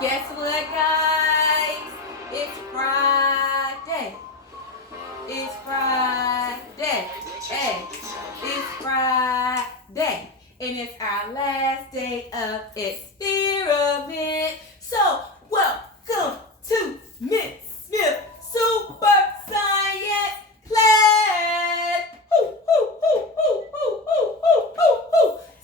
Guess what, guys? It's Friday. It's Friday. Hey, it's Friday. And it's our last day of experiment. So, welcome to Miss Smith Super Science class.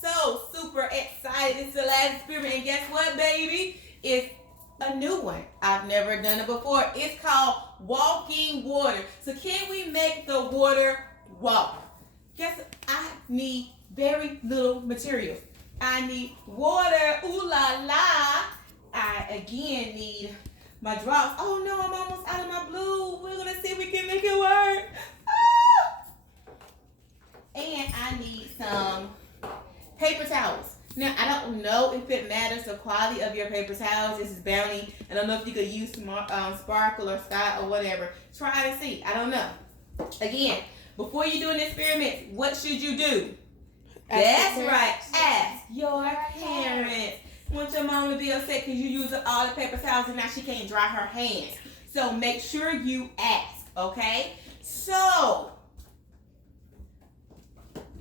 So super excited. It's the last experiment. And guess what, baby? It's a new one. I've never done it before. It's called walking water. So can we make the water walk? Guess what? I need very little materials. I need water. Ooh la la. I again need my drops. Oh no, I'm almost out of my blue. We're gonna see if we can make it work. Ah! And I need some paper towels. Now, I don't know if it matters the quality of your paper towels. This is Bounty. I don't know if you could use Sparkle or Scott or whatever. Try to see. I don't know. Again, before you do an experiment, what should you do? That's right. Ask your parents. I want your mom to be upset because you use all the paper towels and now she can't dry her hands. So make sure you ask, okay? So,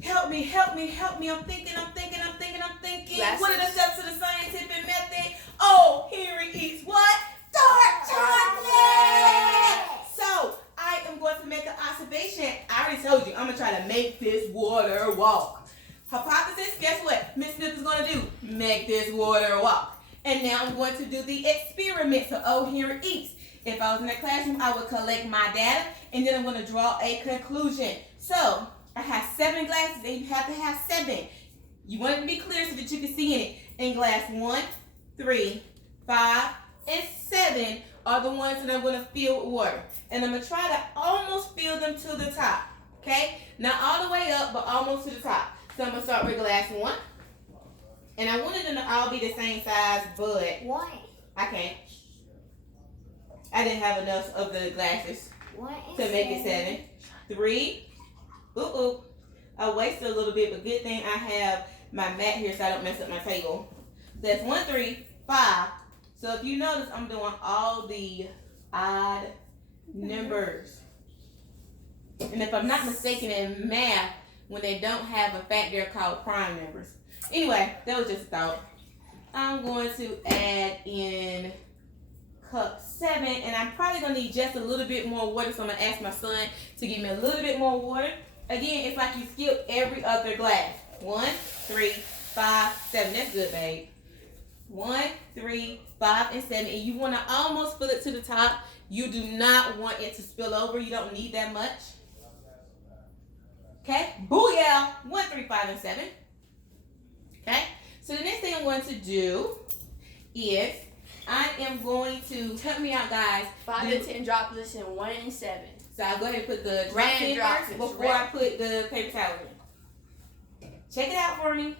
help me. I'm thinking. What are the steps of the scientific method? Oh, Henry eats what? Dark chocolate. So, I am going to make an observation. I already told you, I'm going to try to make this water walk. Hypothesis, guess what? Miss Smith is going to do? Make this water walk. And now I'm going to do the experiment. So, oh, Henry eats. If I was in the classroom, I would collect my data, and then I'm going to draw a conclusion. So, I have 7 glasses, and you have to have 7. You want it to be clear so that you can see in it. In glass 1, 3, 5, and 7 are the ones that I'm going to fill with water. And I'm going to try to almost fill them to the top. Okay? Not all the way up, but almost to the top. So I'm going to start with glass 1. And I wanted them to all be the same size, but Why? I can't. I didn't have enough of the glasses to make it 7. 3. Ooh. I wasted a little bit, but good thing I have my mat here so I don't mess up my table. That's 1, 3, 5. So if you notice, I'm doing all the odd numbers. And if I'm not mistaken in math, when they don't have a fact, they're called prime numbers. Anyway, that was just a thought. I'm going to add in cup 7, and I'm probably going to need just a little bit more water, so I'm going to ask my son to give me a little bit more water. Again, it's like you skip every other glass. 1, 3, 5, 7. That's good, babe. 1, 3, 5, and 7. And you want to almost fill it to the top. You do not want it to spill over. You don't need that much. Okay? Booyah! 1, 3, 5, and 7. Okay? So the next thing I'm going to do is I am going to, help me out, guys. 5 to 10 droplets in 1 and 7. So I'll go ahead and put the drop in first before I put the paper towel in. Check it out for me.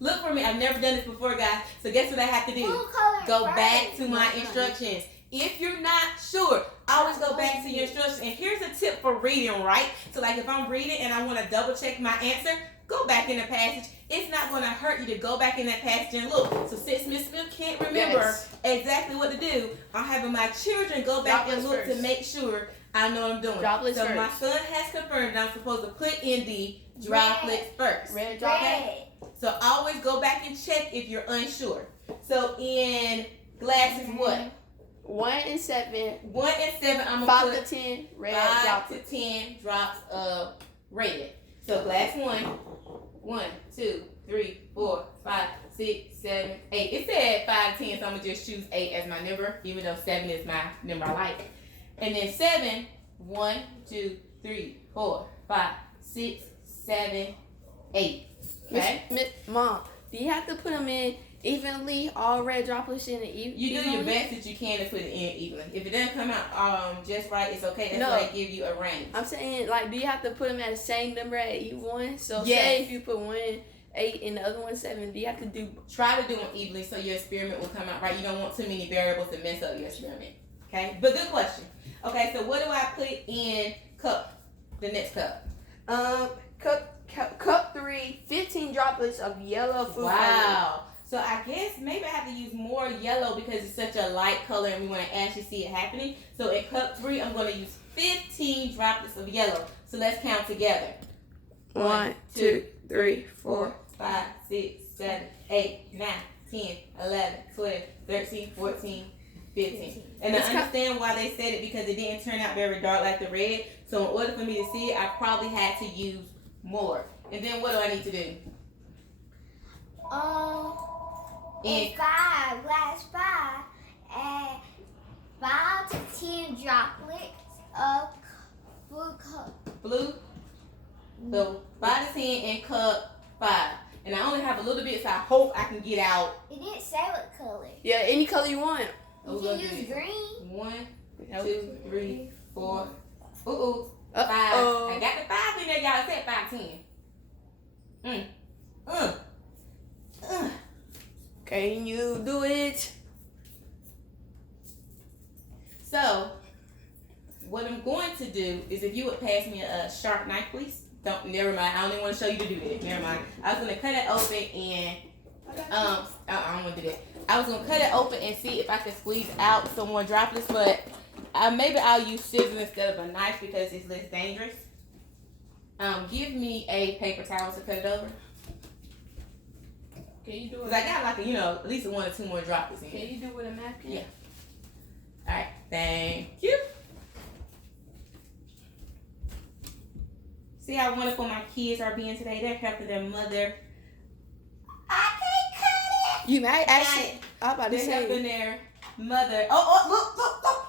Look for me. I've never done this before, guys. So guess what I have to do? Go back to my instructions. If you're not sure, always go back to your instructions. And here's a tip for reading, right? So like if I'm reading and I want to double check my answer, go back in the passage. It's not going to hurt you to go back in that passage and look. So since Miss Smith can't remember exactly what to do, I'm having my children go back and look to make sure I know what I'm doing. Droplets so first. My son has confirmed that I'm supposed to put in the droplets first. Red droplet. So always go back and check if you're unsure. So in glasses, what? 1 and 7. 1 and 7, I'm gonna 5 put to 10 red 5 droplets. to 10 drops of red. So glass 1, 1, 2, 3, 4, 5, 6, 7, 8. It said 5 to 10, so I'm gonna just choose 8 as my number, even though 7 is my number I like. And then 7, 1, 2, 3, 4, 5, 6, 7, 8. Okay? Mom, do you have to put them in evenly, all red droplets in the You do your best that you can to put it in evenly. If it doesn't come out just right, it's okay. That's why they give you a range. I'm saying, like, do you have to put them at the same number at each one? So yes. Say if you put one 8 and the other one 7, do you have to do? Try to do them evenly so your experiment will come out right. You don't want too many variables to mess up your experiment. Okay? But good question. Okay, so what do I put in cup? The next cup. Cup 3, 15 droplets of yellow food coloring. Wow. So I guess maybe I have to use more yellow because it's such a light color and we want to actually see it happening. So in cup 3, I'm going to use 15 droplets of yellow. So let's count together. 1, 2, 3, 4, 5, 6, 7, 8, 9, 10, 11, 12, 13, 14, 15. And I understand why they said it because it didn't turn out very dark like the red. So in order for me to see it, I probably had to use more. And then what do I need to do? In 5, glass 5, and 5 to 10 droplets of blue cup. Blue? So 5 to 10 in cup 5. And I only have a little bit, so I hope I can get out. It didn't say what color. Yeah, any color you want. You can use green. 1, 2, 3, 4. Ooh. 5. Uh-oh. I got the 5 in there, y'all. It said 5, 10. Can you do it? So, what I'm going to do is if you would pass me a sharp knife, please. Never mind. I don't even want to show you to do that. Never mind. I was going to cut it open and, I don't want to do that. I was going to cut it open and see if I could squeeze out some more droplets, but maybe I'll use scissors instead of a knife because it's less dangerous. Give me a paper towel to cut it over. Can you do Because I got like at least 1 or 2 more droplets in Can here. you do it with a napkin? Yeah. Alright, thank you. See how wonderful my kids are being today? They're helping their mother. I can't cut it! You might actually. Got it. I'm about to They're say. helping their mother. Oh, look.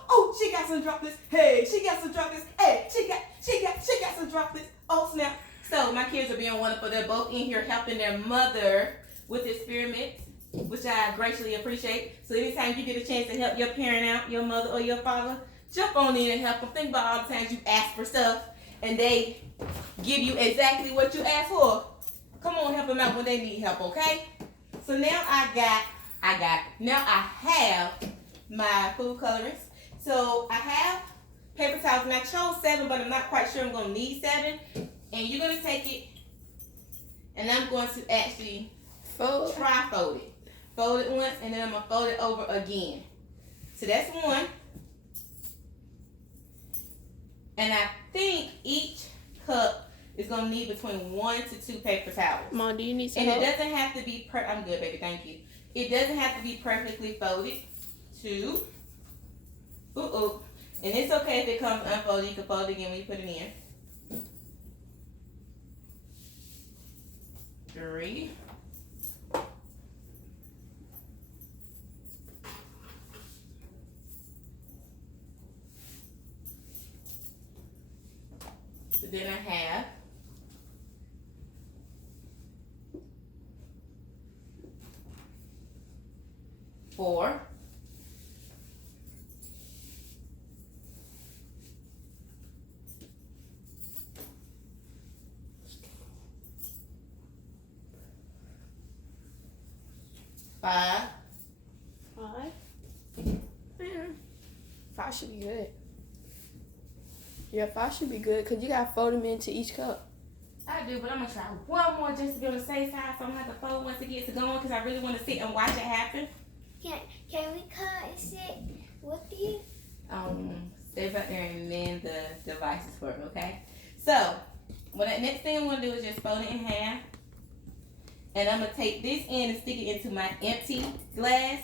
Oh, she got some droplets. Hey, she got some droplets. Hey, she got some droplets. Oh, snap. So my kids are being wonderful. They're both in here helping their mother with experiments, which I greatly appreciate. So anytime you get a chance to help your parent out, your mother or your father, jump on in and help them. Think about all the times you ask for stuff and they give you exactly what you asked for. Come on, help them out when they need help, okay? So now I have my food colorings. So I have paper towels, and I chose 7, but I'm not quite sure I'm going to need 7. And you're going to take it, and I'm going to actually tri-fold it. Fold it once, and then I'm going to fold it over again. So that's 1. And I think each cup is going to need between 1 to 2 paper towels. Mom, do you need some And help? it doesn't have to be I'm good, baby, thank you. It doesn't have to be perfectly folded. 2. And it's okay if it comes unfolded. You can fold it again when you put it in. 3. So then I have 4. 5. 5 should be good. Yeah, 5 should be good because you got to fold them into each cup. I do, but I'm going to try one more just to be on the safe side, so I'm going to have to fold once it gets going because I really want to sit and watch it happen. Can we cut and sit with you? Stay back there and man the devices for me, okay? So, the next thing I'm going to do is just fold it in half. And I'm going to take this end and stick it into my empty glass.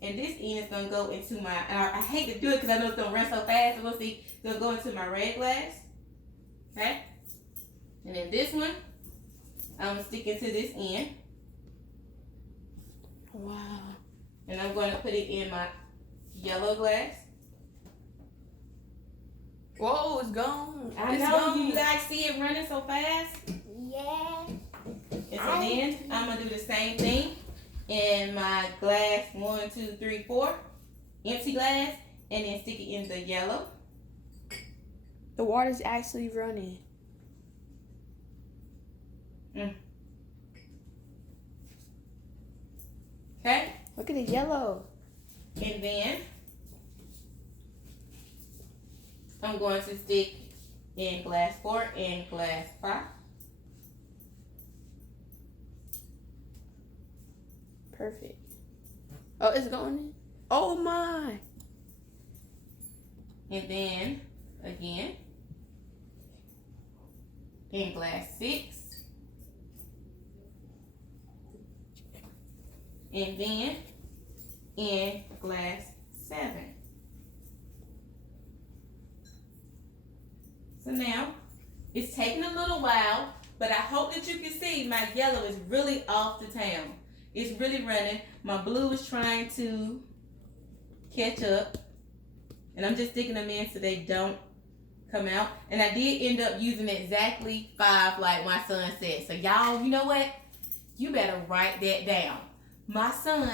And this end is going to go into my, I hate to do it because I know it's going to run so fast. We'll see, it's going to go into my red glass. Okay? And then this one, I'm going to stick into this end. Wow. And I'm going to put it in my yellow glass. Whoa, it's gone. I know, you guys see it running so fast. Yeah. And so then I'm going to do the same thing in my glass 1, 2, 3, 4. Empty glass. And then stick it in the yellow. The water's actually running. Okay? Look at the yellow. And then I'm going to stick in glass 4 and glass 5. Perfect. Oh, it's going in? Oh, my. And then, again, in glass 6. And then in glass 7. So now, it's taking a little while, but I hope that you can see my yellow is really off the town. It's really running. My blue is trying to catch up. And I'm just sticking them in so they don't come out. And I did end up using exactly 5 like my son said. So y'all, you know what? You better write that down. My son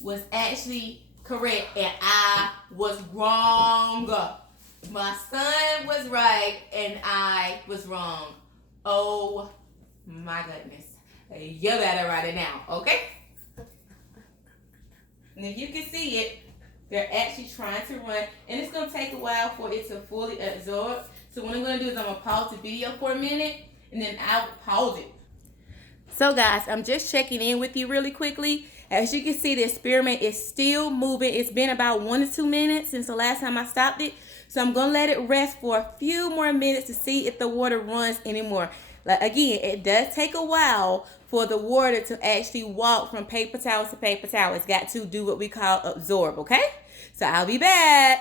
was actually correct and I was wrong. My son was right and I was wrong. Oh my goodness. You better write it down, okay? And if you can see it, they're actually trying to run, and it's going to take a while for it to fully absorb. So what I'm going to do is I'm going to pause the video for a minute, and then I'll pause it. So guys, I'm just checking in with you really quickly. As you can see, the experiment is still moving. It's been about 1 to 2 minutes since the last time I stopped it. So I'm going to let it rest for a few more minutes to see if the water runs anymore. Like, again, it does take a while for the water to actually walk from paper towel to paper towel. It's got to do what we call absorb, okay? So I'll be back.